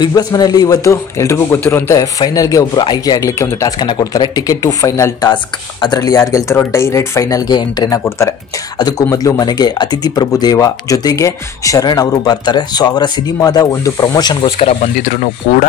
Big boss ಮನೆಯಲ್ಲಿ ಇವತ್ತು ಎಲ್ರಿಗೂ ಗೊತ್ತಿರುವಂತೆ ಫೈನಲ್ಗೆ ಒಬ್ಬರು ಆಯ್ಕೆ ಆಗಲಿಕ್ಕೆ ಒಂದು ಟಾಸ್ಕನ್ನು ಕೊಡ್ತಾರೆ. Ticket to final task. ಅದರಲ್ಲಿ ಯಾರು ಗೆಲ್ತಾರೋ ಡೈರೆಕ್ಟ್ ಫೈನಲ್ಗೆ ಎಂಟ್ರಿನ ಕೊಡ್ತಾರೆ. ಅದಕ್ಕೂ ಮೊದಲು ಮನೆಗೆ ಅತಿಥಿ ಪ್ರಭುದೇವ ಜೊತೆಗೆ ಶರಣ್ ಅವರು ಬರ್ತಾರೆ. ಸೊ ಅವರ ಸಿನಿಮಾದ ಒಂದು ಪ್ರಮೋಷನ್ಗೋಸ್ಕರ ಬಂದಿದ್ರು ಕೂಡ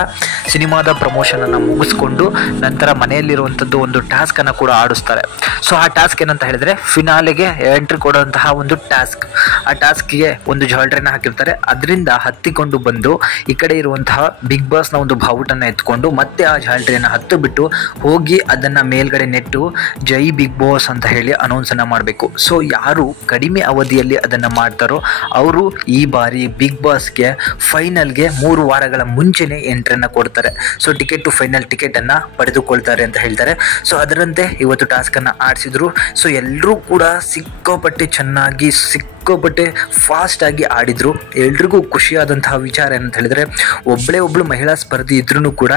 ಸಿನಿಮಾದ ಪ್ರಮೋಷನನ್ನು ಮುಗಿಸ್ಕೊಂಡು ನಂತರ ಮನೆಯಲ್ಲಿರುವಂಥದ್ದು ಒಂದು ಟಾಸ್ಕನ್ನು ಕೂಡ ಆಡಿಸ್ತಾರೆ. ಸೊ ಆ ಟಾಸ್ಕ್ ಏನಂತ ಹೇಳಿದರೆ ಫಿನಾಲೆಗೆ ಎಂಟ್ರಿ ಕೊಡುವಂತಹ ಒಂದು ಟಾಸ್ಕ್. ಆ ಟಾಸ್ಕ್ಗೆ ಒಂದು ಜಾಲ್ಟ್ರಿನ ಹಾಕಿರ್ತಾರೆ. ಅದರಿಂದ ಹತ್ತಿಕೊಂಡು ಬಂದು ಈ ಕಡೆ ಇರುವಂತಹ ಬಿಗ್ ಬಾಸ್ನ ಒಂದು ಬಾವುಟನ್ನು ಎತ್ಕೊಂಡು ಮತ್ತೆ ಆ ಜಾಲ್ಟ್ರಿಯನ್ನು ಹತ್ತು ಬಿಟ್ಟು ಹೋಗಿ ಅದನ್ನು ಮೇಲ್ಗಡೆ ನೆಟ್ಟು ಜೈ ಬಿಗ್ ಬಾಸ್ ಅಂತ ಹೇಳಿ ಅನೌನ್ಸನ್ನು ಮಾಡಬೇಕು. ಸೊ ಯಾರು ಕಡಿಮೆ ಅವಧಿಯಲ್ಲಿ ಅದನ್ನು ಮಾಡ್ತಾರೋ ಅವರು ಈ ಬಾರಿ ಬಿಗ್ ಬಾಸ್ಗೆ ಫೈನಲ್ಗೆ 3 ವಾರಗಳ ಮುಂಚೆನೇ ಎಂಟ್ರಿಯನ್ನು ಕೊಡ್ತಾರೆ. ಸೊ ಟಿಕೆಟ್ ಟು ಫೈನಲ್ ಟಿಕೆಟನ್ನು ಪಡೆದುಕೊಳ್ತಾರೆ ಅಂತ ಹೇಳ್ತಾರೆ. ಸೊ ಅದರಂತೆ ಇವತ್ತು ಟಾಸ್ಕನ್ನು ಆಡಿಸಿದ್ರು. ಸೊ ಎಲ್ಲರೂ ಕೂಡ ಸಿಕ್ಕಾಪಟ್ಟೆ ಚೆನ್ನಾಗಿ ಸಿಕ್ಕಾಪಟ್ಟೆ ಫಾಸ್ಟಾಗಿ ಆಡಿದರು. ಎಲ್ರಿಗೂ ಖುಷಿಯಾದಂತಹ ವಿಚಾರ ಏನಂತ ಹೇಳಿದರೆ ಒಬ್ಬಳು ಮಹಿಳಾ ಸ್ಪರ್ಧಿ ಇದ್ರೂ ಕೂಡ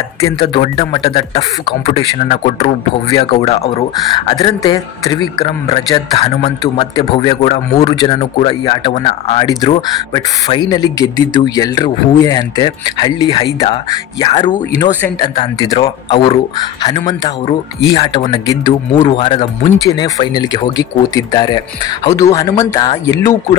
ಅತ್ಯಂತ ದೊಡ್ಡ ಮಟ್ಟದ ಟಫ್ ಕಾಂಪಿಟೇಷನನ್ನು ಕೊಟ್ಟರು ಭವ್ಯ ಗೌಡ ಅವರು. ಅದರಂತೆ ತ್ರಿವಿಕ್ರಮ್, ರಜತ್, ಹನುಮಂತು ಮತ್ತು ಭವ್ಯ ಗೌಡ 3 ಜನನೂ ಕೂಡ ಈ ಆಟವನ್ನು ಆಡಿದರು. ಬಟ್ ಫೈನಲಿ ಗೆದ್ದಿದ್ದು ಎಲ್ಲರೂ ಹೂಯೆ ಅಂತೆ. ಹಳ್ಳಿ ಹೈದ ಯಾರು ಇನ್ನೋಸೆಂಟ್ ಅಂತ ಅಂತಿದ್ರೋ ಅವರು ಹನುಮಂತ ಅವರು ಈ ಆಟವನ್ನು ಗೆದ್ದು 3 ವಾರದ ಮುಂಚೆನೇ ಫೈನಲ್ಗೆ ಹೋಗಿ ಕೂತಿದ್ದಾರೆ. ಹೌದು, ಹನುಮಂತ ಎಲ್ಲೂ ಕೂಡ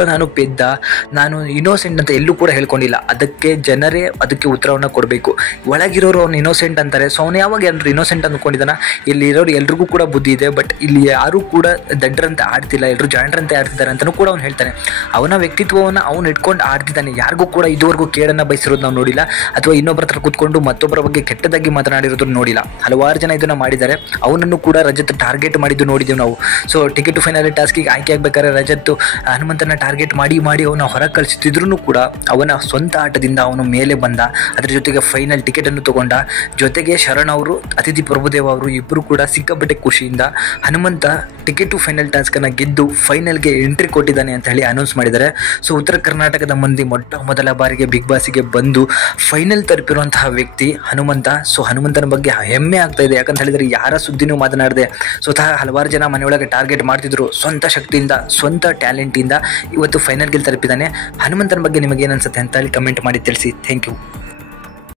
ನಾನು ಇನ್ನೋಸೆಂಟ್ ಅಂತ ಎಲ್ಲೂ ಕೂಡ ಹೇಳ್ಕೊಂಡಿಲ್ಲ. ಅದಕ್ಕೆ ಜನರೇ ಅದಕ್ಕೆ ಉತ್ತರವನ್ನು ಕೊಡಬೇಕು. ಒಳಗಿರೋರು ಅವ್ನು ಇನ್ನೋಸೆಂಟ್ ಅಂತಾರೆ. ಸೊ ಅವನು ಯಾವಾಗ ಎಲ್ಲರೂ ಇನ್ನೋಸೆಂಟ್ ಅಂದ್ಕೊಂಡಿದ್ದಾನ? ಇಲ್ಲಿರೋರು ಎಲ್ರಿಗೂ ಕೂಡ ಬುದ್ಧಿ ಇದೆ. ಬಟ್ ಇಲ್ಲಿ ಯಾರೂ ಕೂಡ ದಡ್ಡರಂತೆ ಆಡ್ತಿಲ್ಲ, ಎಲ್ಲರೂ ಜಾಯಿಂಟ್ರಂತೆ ಆಡ್ತಿದ್ದಾರೆ ಅಂತಲೂ ಕೂಡ ಅವ್ನು ಹೇಳ್ತಾನೆ. ಅವನ ವ್ಯಕ್ತಿತ್ವವನ್ನು ಅವನು ಇಟ್ಕೊಂಡು ಆಡ್ತಿದ್ದಾನೆ. ಯಾರಿಗೂ ಕೂಡ ಇದುವರೆಗೂ ಕೇಡನ್ನು ಬಯಸಿರೋದು ನಾವು ನೋಡಿಲ್ಲ, ಅಥವಾ ಇನ್ನೊಬ್ಬರ ಹತ್ರ ಕೂತ್ಕೊಂಡು ಮತ್ತೊಬ್ಬರ ಬಗ್ಗೆ ಕೆಟ್ಟದಾಗಿ ಮಾತನಾಡಿರೋದನ್ನು ನೋಡಿಲ್ಲ. ಹಲವಾರು ಜನ ಇದನ್ನು ಮಾಡಿದ್ದಾರೆ. ಅವನನ್ನು ಕೂಡ ರಜತ್ ಟಾರ್ಗೆಟ್ ಮಾಡಿದ್ದು ನೋಡಿದ್ದೀವಿ ನಾವು. ಸೊ ಟಿಕೆಟ್ ಟು ಫೈನಲ್ ಟಾಸ್ಕಿಗೆ ಆಯ್ಕೆ ಆಗಬೇಕಾದ್ರೆ ರಜತ್ ಹನುಮಂತನ ಟಾರ್ಗೆಟ್ ಮಾಡಿ ಅವನ ಹೊರಗೆ ಕಳಿಸುತ್ತಿದ್ರೂ ಕೂಡ ಅವನ ಸ್ವಂತ ಆಟದಿಂದ ಅವನು ಮೇಲೆ ಬಂದ. ಅದರ ಜೊತೆಗೆ ಫೈನಲ್ ಟಿಕೆಟನ್ನು ತಗೊಂಡ. ಜೊತೆಗೆ ಶರಣ್ ಅವರು, ಅತಿಥಿ ಪ್ರಭುದೇವ ಅವರು ಇಬ್ಬರು ಕೂಡ ಸಿಕ್ಕಾಪಟ್ಟೆ ಖುಷಿಯಿಂದ ಹನುಮಂತ ಟಿಕೆಟ್ ಟು ಫೈನಲ್ ಟಾಸ್ಕನ್ನು ಗೆದ್ದು ಫೈನಲ್ಗೆ ಎಂಟ್ರಿ ಕೊಟ್ಟಿದ್ದಾನೆ ಅಂತ ಹೇಳಿ ಅನೌನ್ಸ್ ಮಾಡಿದ್ದಾರೆ. ಸೊ ಉತ್ತರ ಕರ್ನಾಟಕದ ಮಂದಿ ಮೊದಲ ಬಾರಿಗೆ ಬಿಗ್ ಬಾಸ್ಗೆ ಬಂದು ಫೈನಲ್ ತಲುಪಿರುವಂತಹ ವ್ಯಕ್ತಿ ಹನುಮಂತ. ಸೊ ಹನುಮಂತನ ಬಗ್ಗೆ ಹೆಮ್ಮೆ ಆಗ್ತಾ ಇದೆ. ಯಾಕಂತ ಹೇಳಿದರೆ ಯಾರ ಸುದ್ದಿನೂ ಮಾತನಾಡದೆ ಸ್ವತಃ ಹಲವಾರು ಜನ ಮನೆಯೊಳಗೆ ಟಾರ್ಗೆಟ್ ಮಾಡ್ತಿದ್ರು. ಸ್ವಂತ ಶಕ್ತಿಯಿಂದ, ಸ್ವಂತ ಟ್ಯಾಲೆಂಟಿಂದ ಇವತ್ತು ಫೈನಲ್ಗೆ ತಲುಪಿದ್ದಾನೆ. ಹನುಮಂತನ ಬಗ್ಗೆ ನಿಮಗೆ ಏನು ಅನ್ಸುತ್ತೆ ಅಂತ ಹೇಳಿ ಕಮೆಂಟ್ ಮಾಡಿ ತಿಳಿಸಿ. Thank you.